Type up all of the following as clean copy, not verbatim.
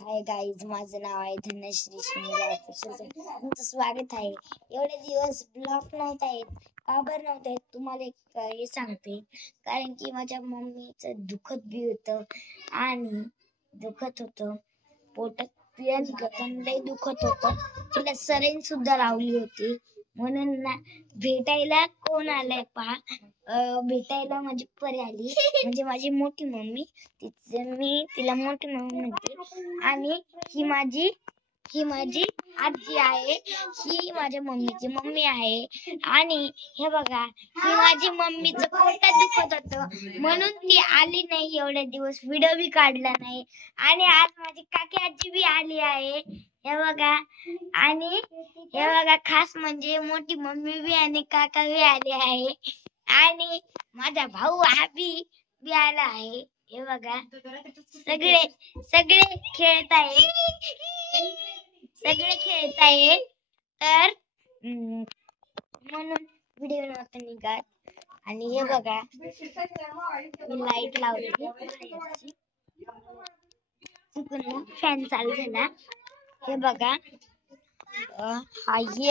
Hi guys, माझं नाव आहे धनश्री शिंदे. तुमचं स्वागत आहे. एवढे दिवस ब्लॉग नव्हता येत. का बरं नव्हता येत तुम्हाला एक हे सांगते. कारण की माझ्या मम्मीचं दुखत बी होतं आणि दुखत होतं पोटात पिळा निघत लय दुखत होतं. तिला सलाईन सुद्धा लावली होती. म्हणून ना भेटायला कोण आलाय पहा. भेटायला माझी परी आली, म्हणजे माझी मोठी मम्मी. मी तिला मोठी मम्मी म्हणते. आणि ही माझी आजी आहे. ही माझ्या मम्मीची मम्मी आहे. आणि हे बघा, ही माझी मम्मीचं पोटात दुखत होतं म्हणून ती आली नाही. एवढे दिवस व्हिडिओ बी काढला नाही. आणि आज माझी काकी आजी बी आली आहे. हे बघा, आणि हे बघा, खास म्हणजे मोठी मम्मी बी आणि काका बी आले आहे. आणि माझा भाऊ आबी बी आला आहे. हे बघा, सगळे खेळत आहे. तर म्हणून व्हिडिओ नव्हता निघत. आणि हे बघा, लाईट लावली, फॅन चालू झाला. हे बघा, हे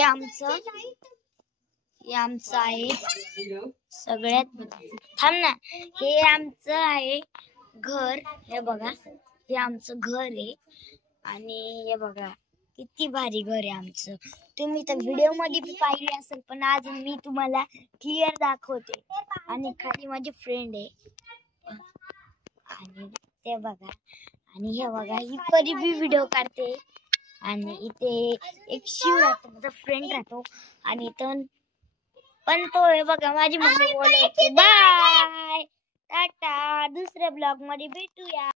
आमचं आहे सगळ्यात. थांब ना, हे आमचं आहे घर. हे बघा, हे आमचं घर आहे. आणि हे बघा, किती भारी घर आहे आमचं. तुम्ही तर व्हिडिओ मध्ये बी पाहिले असेल, पण आज मी तुम्हाला क्लिअर दाखवते. आणि खाली माझी फ्रेंड आहे. आणि ते बघा, आणि हे बघा, ही परी बी व्हिडिओ काढते. आणि इथे एक शिव राहतो, माझा फ्रेंड राहतो. आणि इथं पण तो, हे बघा, माझी मम्मी बोलते बाय टाटा. दुसऱ्या ब्लॉग मध्ये भेटूया.